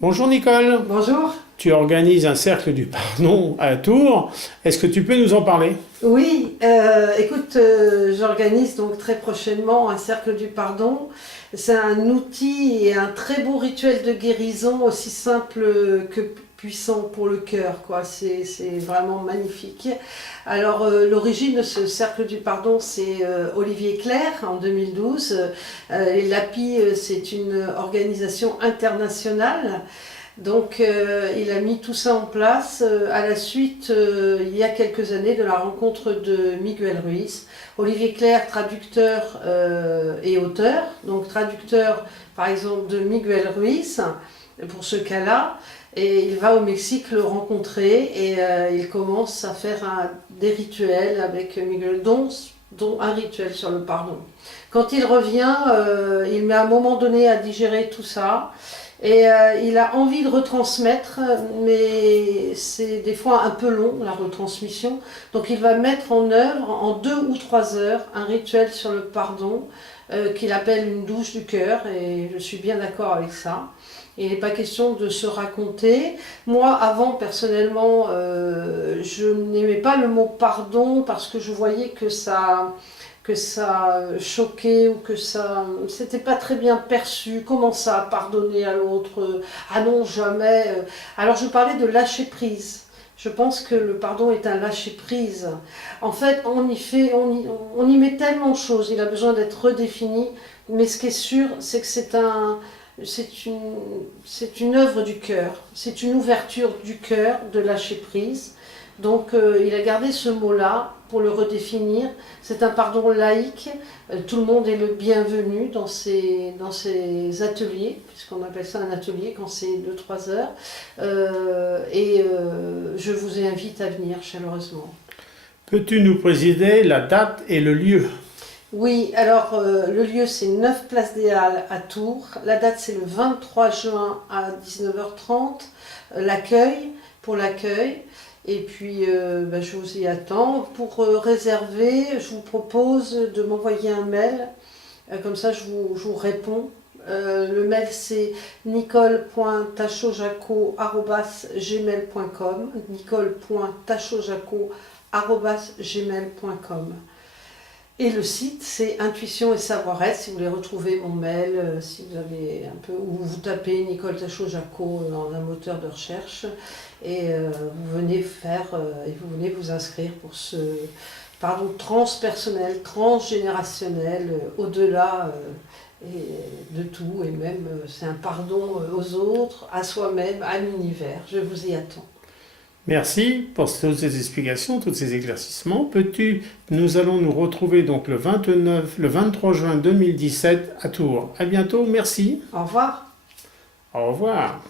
Bonjour Nicole, Bonjour. tu organises un cercle du pardon à Tours. Est-ce que tu peux nous en parler? Oui, écoute, j'organise donc très prochainement un cercle du pardon. C'est un outil et un très beau rituel de guérison, aussi simple que puissant pour le cœur, quoi. C'est vraiment magnifique. Alors, l'origine de ce cercle du pardon, c'est Olivier Clerc en 2012. Et l'API, c'est une organisation internationale. Donc il a mis tout ça en place à la suite, il y a quelques années, de la rencontre de Miguel Ruiz. Olivier Clerc, traducteur et auteur. Donc traducteur par exemple de Miguel Ruiz, pour ce cas-là. Et il va au Mexique le rencontrer et il commence à faire des rituels avec Miguel, dont un rituel sur le pardon. Quand il revient, il met un moment donné à digérer tout ça. Et il a envie de retransmettre, mais c'est des fois un peu long, la retransmission. Donc il va mettre en œuvre, en 2 ou 3 heures, un rituel sur le pardon qu'il appelle une douche du cœur, et je suis bien d'accord avec ça. Il n'est pas question de se raconter. Moi, avant, personnellement, je n'aimais pas le mot pardon parce que je voyais que ça choquait ou que ça c'était pas très bien perçu. Comment ça, pardonner à l'autre? Ah non, jamais. Alors je parlais de lâcher prise. Je pense que le pardon est un lâcher prise. En fait, on y met tellement de choses. Il a besoin d'être redéfini. Mais ce qui est sûr, c'est que c'est une œuvre du cœur. C'est une ouverture du cœur de lâcher prise. Donc il a gardé ce mot-là pour le redéfinir. C'est un pardon laïque. Tout le monde est le bienvenu dans ces ateliers, puisqu'on appelle ça un atelier quand c'est 2 ou 3 heures. Je vous invite à venir chaleureusement. Peux-tu nous préciser la date et le lieu? Oui, alors le lieu c'est 9 Place des Halles à Tours. La date c'est le 23 juin à 19h30. Pour l'accueil. Et puis je vous y attends. Pour réserver, je vous propose de m'envoyer un mail. Comme ça je vous réponds. Le mail c'est nicole.tachojaco@gmail.com, nicole.tachojaco@gmail.com. Et le site, c'est Intuition et Savoir-être. Si vous voulez retrouver mon mail, si vous avez un peu, ou vous tapez Nicole Tacho-Jaco dans un moteur de recherche, et vous venez vous venez vous inscrire pour ce pardon transpersonnel, transgénérationnel, au-delà de tout, et même c'est un pardon aux autres, à soi-même, à l'univers. Je vous y attends. Merci pour toutes ces explications, tous ces éclaircissements. Nous allons nous retrouver donc le 23 juin 2017 à Tours. À bientôt, merci. Au revoir. Au revoir.